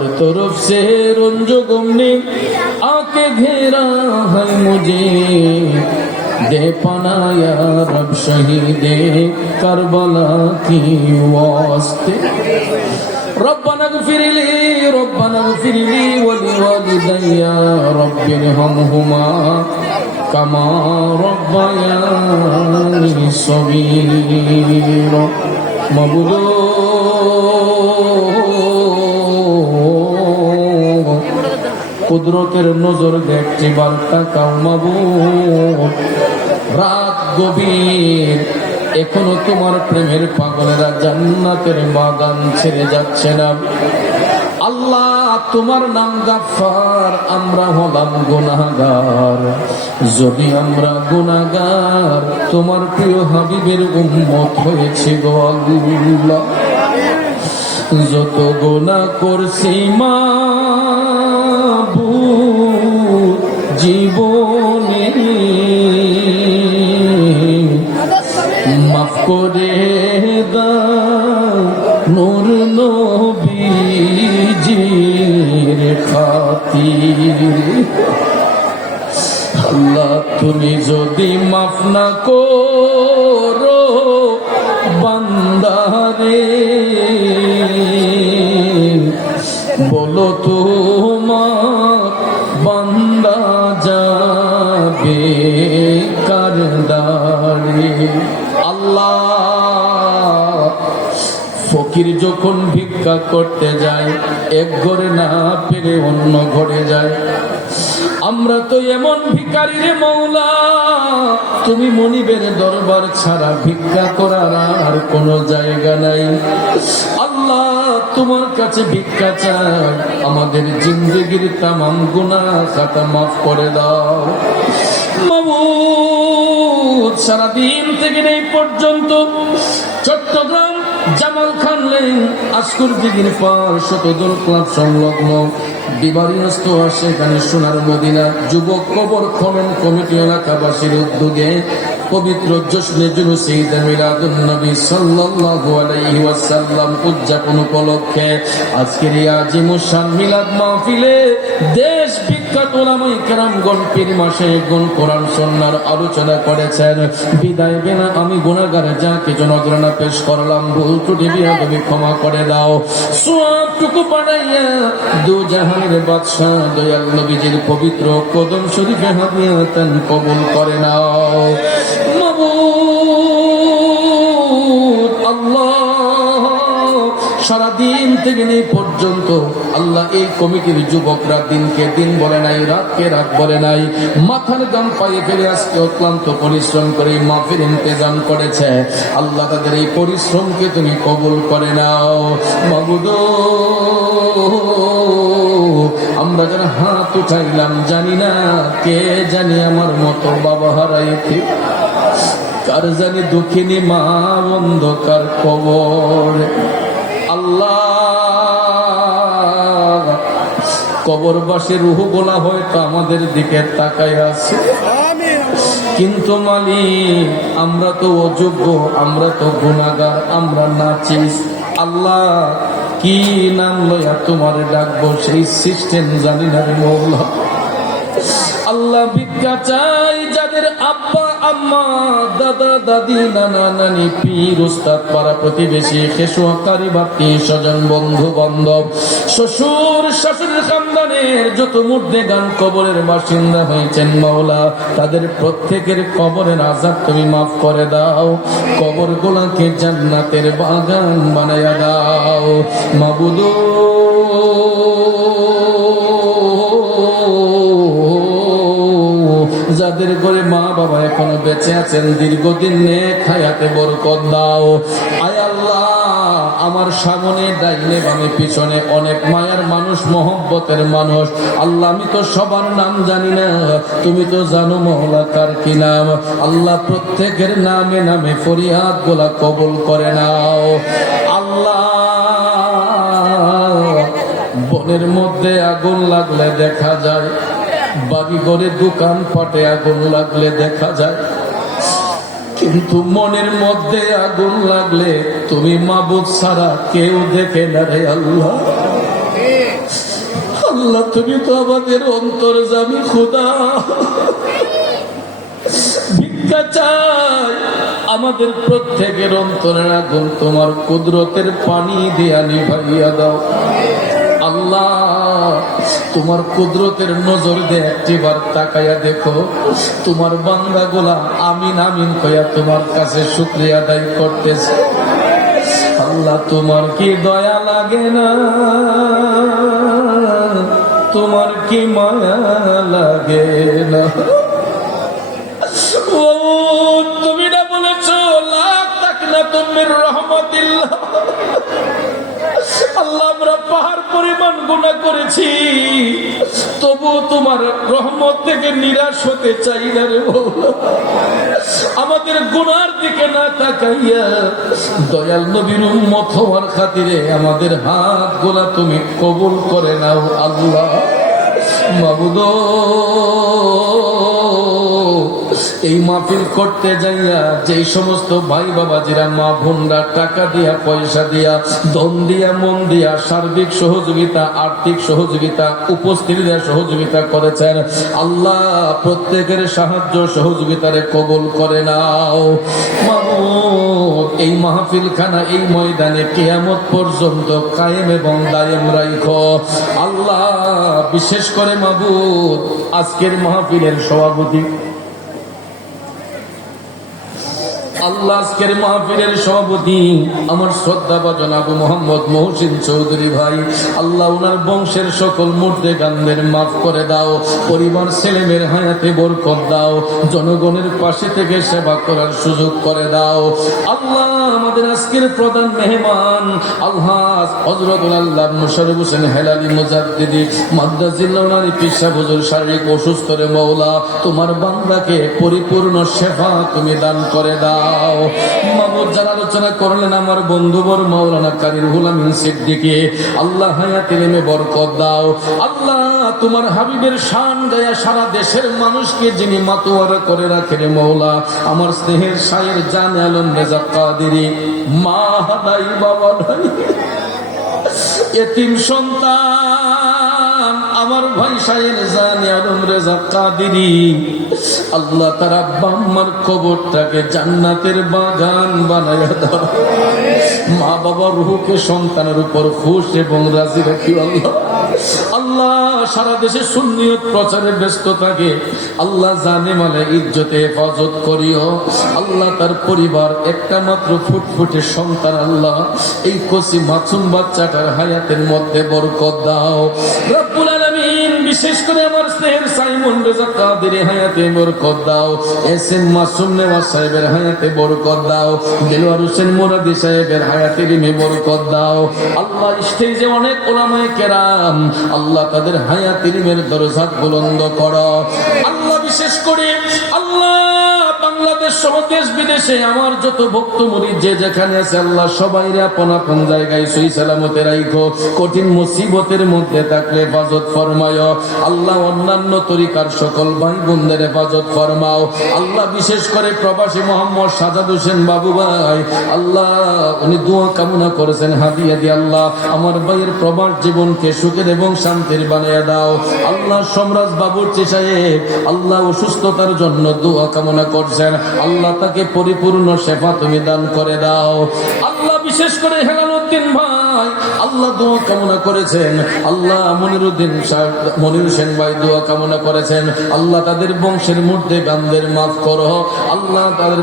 हर तरफ से रंजो गम ने आके घेरा है मुझे, दे पना या रब शहीदे करबला की वास्ते। रब्बना इग़फिर ली वलिवालिदैया रब्बिरहमहुमा कमा रब्बयानी सगीरा। माबूदो কুদরতের নজর দেখতে বার্তা কাও মাবুদ, রাত গভীর এখনো তোমার প্রেমের পাগলেরা জান্নাতের বাগান ছেড়ে যাচ্ছে না। আল্লাহ তোমার নাম গাফফার, আমরা হলাম গুনাহগার। যদি আমরা গুনাহগার তোমার প্রিয় হাবিবের উম্মত হয়েছে গো আল্লাহ, যত গুনাহ করছি মাবুদ জীবনে মাফ করে দাও নূর নবীজির খাতির। আল্লাহ তুমি যদি মাফ না করো বান্দারে, বলো তোমার বান্দা যাবে কার দ্বারে। আল্লাহ ফকির যখন ভিক্ষা করতে যায় এক ঘরে না পেরে অন্য ঘরে যায়, আমরা তো এমন ভিখারি রে মৌলা, তুমি মনিবের দরবার ছাড়া ভিক্ষা করার আর কোনো জায়গা নাই। আল্লাহ তোমার কাছে ভিক্ষা চাই, আমাদের জিন্দেগির তামাম গুনাহ খাতা মাফ করে দাও মাবুদ। সারাদিন থেকে এই পর্যন্ত চট্টগ্রাম জামাল খান লেন আজকুর দিঘির পার শতদল ক্লাব সংলগ্ন বিবারিনস্ত সেখানে সোনার মদিনা যুবক কবর খনন কমিটি এলাকাবাসীর উদ্যোগে পবিত্র জশ্নে জুলুসে ঈদ মিলাদুন নবী সাল্লাল্লাহু আলাইহি ওয়াসাল্লাম উদযাপন উপলক্ষে আজকের এই আজিমুশ শান মিলাদ মাহফিলে দেশ বিখ্যাত উলামায়ে কেরামগণ পীর মাশায়েখগণ কোরআন সুন্নাহর আলোচনা করেছেন। বিদায় বেলা আমি গুনাহগার যা কিছু নজরানা পেশ করলাম, ভুল ত্রুটি বিয়াদবি ক্ষমা করে দাও। সওয়াবটুকু বাড়াইয়া দু জাহানের বাদশা দয়াল নবীজির পবিত্র কদম শরীফে হাদিয়াতান কবুল করে নাও মাবুদ। আল্লাহ সারাদিন থেকে এই পর্যন্ত আল্লাহ এই কমিটির যুবকরা দিনকে দিন বলে নাই, রাতকে রাত বলে নাই, মাথার গাম পায়ে ফেলে আজকে অক্লান্ত পরিশ্রম করে মাহফিল ইন্তেজাম করেছে। আল্লাহ তাদের এই পরিশ্রমকে তুমি কবুল করে নাও মাবুদ। আমরা যারা হাত উঠাইলাম জানি না কে জানি আমার মতো বাবা হারাইতে, কার জানি দুঃখিনী মা অন্ধকার কবর। আল্লাহ কবরবাসী রূহগুলা হয়তো আমাদের দিকে তাকায় আছে, কিন্তু মালিক আমরা তো অযোগ্য, আমরা তো গুনাহগার, আমরা নাচিস। আল্লাহ কি নাম লইয়া তোমার ডাকবো সেই সিস্টেম জানি না রে মৌলা। আল্লাহ ভিক্ষা চাই যাদের আব্বা আম্মা দাদা দাদি নানা নানি পীর উস্তাদ পাড়া প্রতিবেশী খেসুয়াকারী আত্মীয় স্বজন বন্ধু বান্ধব শ্বশুর শাশুড়ির খানদানের যত মুর্দেগান কবরের বাসিন্দা হয়েছেন মাওলা, তাদের প্রত্যেকের কবরের আযাব তুমি মাফ করে দাও, কবরগুলোকে জান্নাতের বাগান বানায়া দাও মাবুদ। যাদের ঘরে মা বাবা এখনো বেঁচে আছেন দীর্ঘদিন নেক হায়াতে বরকত দাও। আয় আল্লাহ আমার সামনে ডাইনে বামে পিছনে অনেক মায়ার মানুষ, মহব্বতের মানুষ। আল্লাহ আমি তো সবার নাম জানি না, তুমি তো জানো মওলা কার কি নাম। আল্লাহ প্রত্যেকের নামে নামে ফরিয়াদ গুলা কবুল করে নাও। আল্লাহ বনের মধ্যে আগুন লাগলে দেখা যায়, বাড়ি ঘরে দোকান পাটে আগুন লাগলে দেখা যায়, কিন্তু মনের মধ্যে আগুন লাগলে তুমি মাবুদ ছাড়া কেউ দেখে না রে আল্লাহ। আল্লাহ তুমি তো আমাদের অন্তর্যামী খোদা, ভিক্ষা চাই আমাদের প্রত্যেকের অন্তরের আগুন তোমার কুদরতের পানি দিয়া নিভাইয়া দাও। আল্লাহ তোমার কুদরতের নজর দিয়ে একটিবার তাকাইয়া দেখো, তোমার বান্দা গোলা আমিন আমিন কইয়া তোমার কাছে শুকরিয়া আদায় করতেছে। আল্লাহ তোমার কি দয়া লাগে না? তোমার কি মায়া লাগে না? ও তুমি না বলেছো লা তাকনাতু মির রাহমাতিল্লাহ। আল্লাহ আমরা পাহাড় পরিমাণ গুনাহ করেছি, তবু তোমার রহমত থেকে নিরাশ হতে চাই না রে মওলা। আমাদের গুনার দিকে না তাকাইয়া দয়াল নবীর উম্মত হওয়ার খাতিরে আমাদের হাত গোলা তুমি কবুল করে নাও। আল্লাহ মাবুদ, এই মাহফিল করতে যাইয়া যেই সমস্ত ভাই বাবাজিরা মা বোনরা টাকা দিয়া পয়সা দিয়া ধন দিয়া মন দিয়া সার্বিক সহযোগিতা আর্থিক সহযোগিতা উপস্থিতির সহযোগিতা করেছেন, আল্লাহ প্রত্যেকের সাহায্য সহযোগিতারে কবুল করে নাও। মাবুদ এই মাহফিল খানা এই ময়দানে কিয়ামত পর্যন্ত কায়েম এবং দায়েম রাখো। আল্লাহ বিশেষ করে মাবুদ আজকের মাহফিলের সভাপতি, আল্লাহ আজকের মাহফিলের সভাপতি আমার শ্রদ্ধাভাজন আবু মোহাম্মদ মহসিন চৌধুরী ভাই, আল্লাহ ওনার বংশের সকল মুর্দে গানদের মাফ করে দাও, পরিবার ছেলেমেয়ের হায়াতে বরকত দাও, জনগণের পাশে থেকে সেবা করার সুযোগ করে দাও। আল্লাহ আমাদের আজকের প্রধান মেহমান আলহাজ হযরতুল আল্লাহ মুশাররফ হোসেন হেলালি মুজাদ্দিদি মাদ্রাজিল্লাহ ওনারি পিসা হুজুর শারীরিক অসুস্থ রে মওলা, তোমার বান্দাকে পরিপূর্ণ শেফা তুমি দান করে দাও। মাবুদ যারা আলোচনা করলেন আমার বন্ধুবর মাওলানা কারীর গোলামিন সিদ্দিকী, আল্লাহ হায়াতে নেমে বরকত দাও। আল্লাহ তোমার হাবিবের শান গায়া সারা দেশের মানুষকে যিনি মাতোয়ারা করে রাখে রে মওলা, আমার স্নেহের শায়ের জানে আলম রেজা কাদেরী, মা নাই বাবা নাই, এতিম সন্তান আমার ভাই শায়ের জানে আলম রেজা কাদেরী, আল্লাহ তার আব্বা আম্মার কবরটাকে জান্নাতের বাগান বানায়া দাও। মা বাবার রূহকে সন্তানের উপর খুশ এবং রাজি রাখি আল্লাহ। আল্লাহ সারা দেশে সুন্নিয়ত প্রচারে ব্যস্ত থাকে, আল্লাহ জানে মালে ইজ্জতে হেফাজত করিও। আল্লাহ তার পরিবার একটা মাত্র ফুটফুটে সন্তান, আল্লাহ এই কচি মাসুম বাচ্চাটার হায়াতের মধ্যে বরকত দাও রব্বুল আলামিন। বিশেষ করে আমার স্নেহের সাইমন রেজা কাদেরী হায়াতে বরকত দাও, এস এম মাসুম নেওয়াজ সাহেবের হায়াতে বরকত দাও, দেলোয়ার হোসেন মুরাদি সাহেবের হায়াতে রিমে বরকত দাও। আল্লাহ স্টেজে অনেক ওলামায়ে কেরাম, আল্লাহ তাদের হায়াতে রিমের দরজাত বুলন্দ করো। আল্লাহ বিশেষ করে আল্লাহ বাংলাদেশ সহ দেশ বিদেশে আমার যত ভক্ত মুরিদ যে যেখানে আছে আল্লাহ সবাইরে আপন আপন জায়গায় সই সালামতে রাখো, কঠিন মুসিবতের মধ্যে থাকলে হেফাজত ফরমায়। আল্লাহ অন্যান্য তরিকার সকল ভাই বোনদের হেফাজত ফরমাও। আল্লাহ বিশেষ করে প্রবাসী মোহাম্মদ সাজাদ হোসেন বাবু ভাই, আল্লাহ উনি দোয়া কামনা করেছেন হাদিয়া দিয়ে, আল্লাহ আমার ভাইয়ের প্রবাস জীবনকে সুখের এবং শান্তির বানিয়ে দাও। আল্লাহ সম্রাজ বাবুর্চি সাহেব আল্লাহ অসুস্থতার জন্য দোয়া কামনা করছেন, আল্লাহ তাকে পরিপূর্ণ শেফা তুমি দান করে দাও। আল্লাহ বিশেষ করে হেলালউদ্দিন ভাই আল্লাহ দোয়া কামনা করেছেন, আল্লাহ মনির হোসেন ভাই দোয়া কামনা করেছেন, আল্লাহ তাদের বংশের মধ্যে গানদের মাফ করো, আল্লাহ তাদের